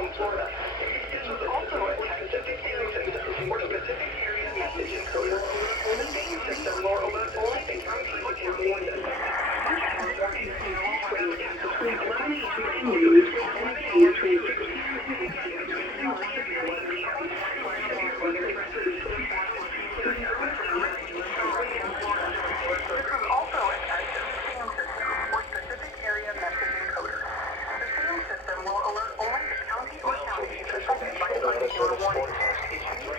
from Florida. This is also a specific hearing system or specific area message encoder. The same system will alert only the county or Kansas. Between 11 a.m. and noon, and between 6 p.m. and 8 p.m.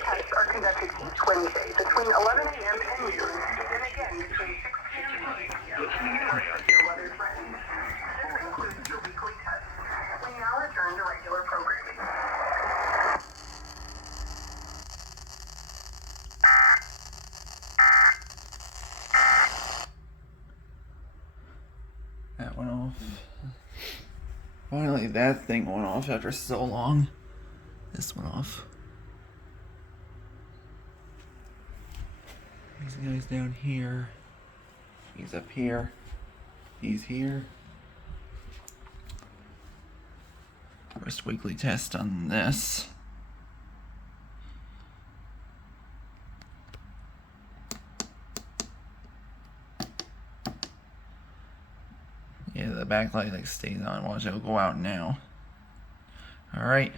Tests are conducted each Wednesday between 11 a.m. and noon, and again between 6 p.m. and 8 p.m. Your weather threatens. This concludes your weekly test. We now return to regular programming. That went off. Finally, that thing went off after so long. This went off. These guys down here. He's up here. He's here. First weekly test on this. Yeah, the backlight like stays on. Watch, it'll go out now. All right.